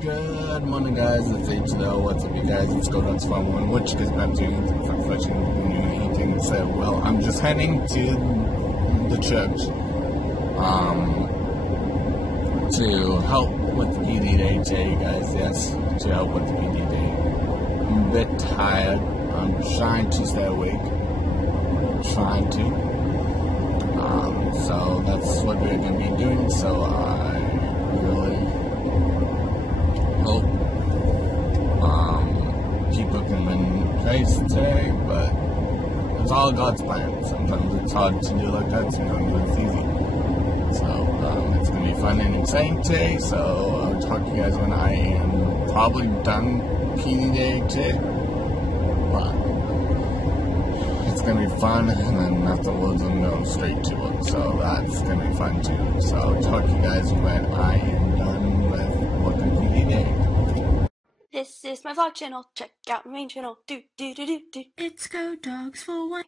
Good morning, guys. It's H2O. What's up, you guys? It's GoDogs Farm 1. What you guys been doing? Refreshing, eating. So, well, I'm just heading to the church to help with the PD Day today, guys. Yes, to help with the PD Day. I'm a bit tired. I'm trying to stay awake. Trying to. So that's what we're going to be doing. So I really hope people can win race today, but it's all God's plan. Sometimes it's hard to do like that, sometimes it's easy. So it's going to be fun and exciting today. So I'll talk to you guys when I am probably done PD Day today. But it's going to be fun, and then afterwards I'm going straight to it. So that's going to be fun too. So I'll talk to you guys when I am done with what the PD Day. This is my vlog channel. Check out my main channel. It's GoDogs for one.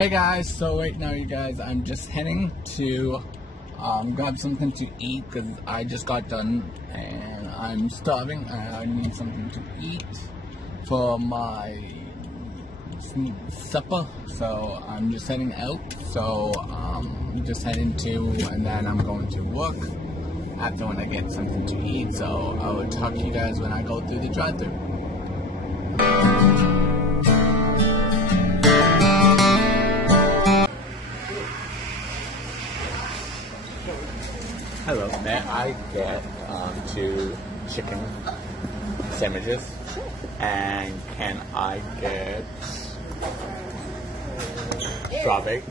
Hey guys, so right now you guys, I'm just heading to grab something to eat because I just got done and I'm starving. I need something to eat for my supper, so I'm just heading out. So I'm just heading to, and then I'm going to work after when I get something to eat. So I will talk to you guys when I go through the drive-thru. Hello, may I get 2 chicken sandwiches? Sure. And can I get strawberry?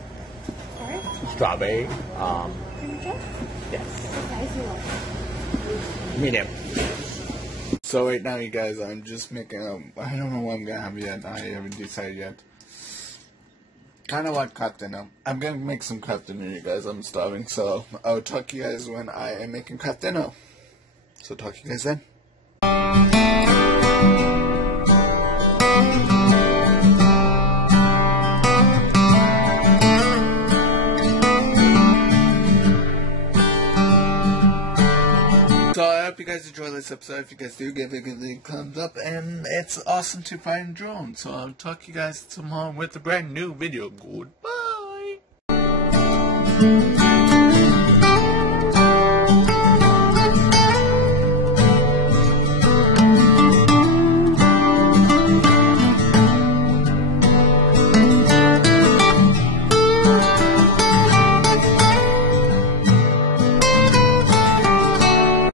Sorry? Strawberry. Cream cheese? Yes. Okay, if you want. Medium. So right now, you guys, I'm just making I don't know what I'm gonna have yet. I haven't decided yet. Kind of like crab dinner. I'm gonna make some crab dinner, you guys. I'm starving, so I'll talk to you guys when I am making crab dinner. So talk to you guys then. So I hope you guys enjoy this episode. If you guys do, give it a thumbs up. And it's awesome to find a drone. So I'll talk to you guys tomorrow with a brand new video. Goodbye.